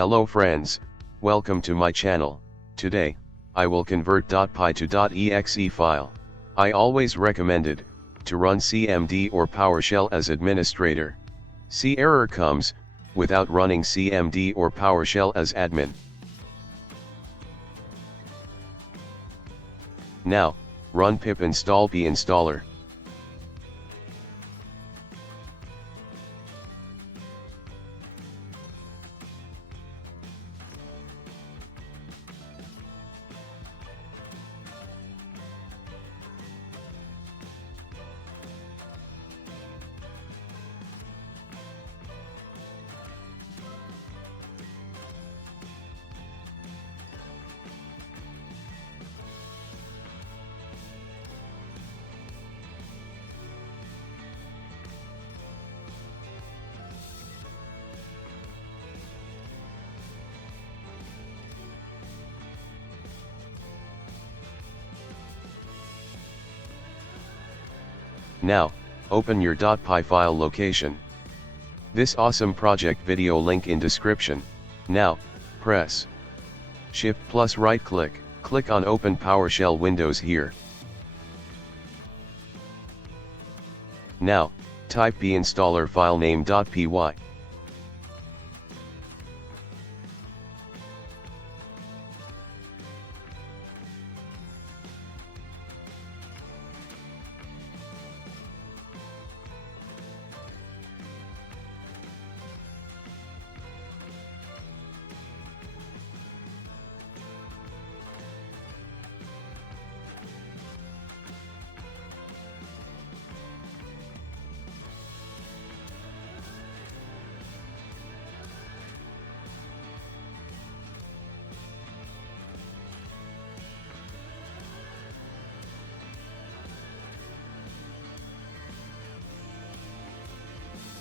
Hello friends, welcome to my channel. Today, I will convert .py to .exe file. I always recommended to run CMD or PowerShell as administrator. See error comes, without running CMD or PowerShell as admin. Now, run pip install pyinstaller. Now, open your .py file location. This awesome project video link in description. Now, press Shift plus right click, click on Open PowerShell Windows here. Now, type pyinstaller filename.py.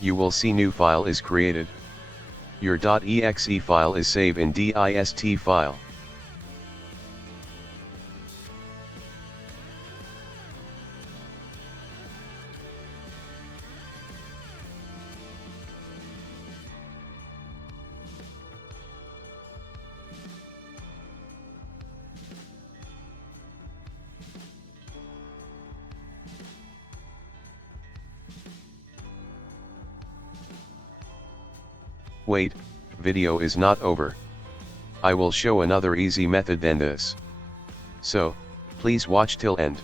You will see new file is created. Your .exe file is saved in dist file. Wait, video is not over. I will show another easy method than this. So, please watch till end.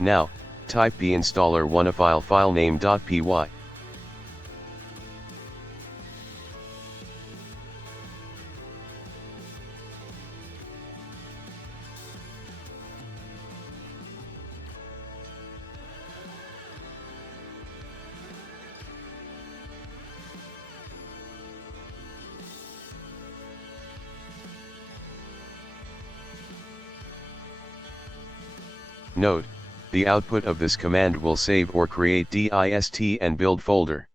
Now, type pyinstaller onefile filename.py. Note, the output of this command will save or create dist and build folder.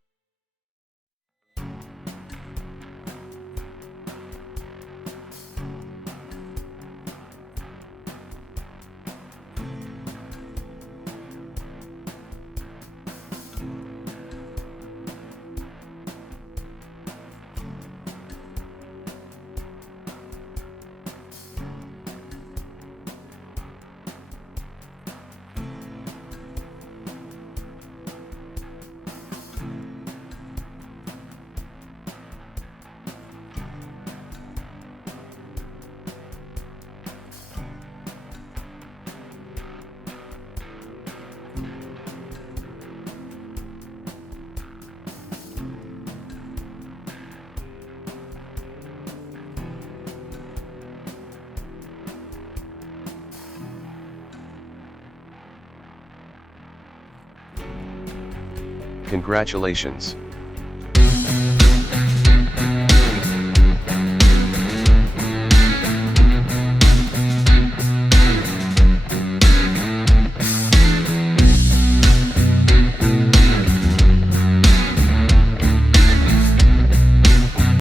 Congratulations!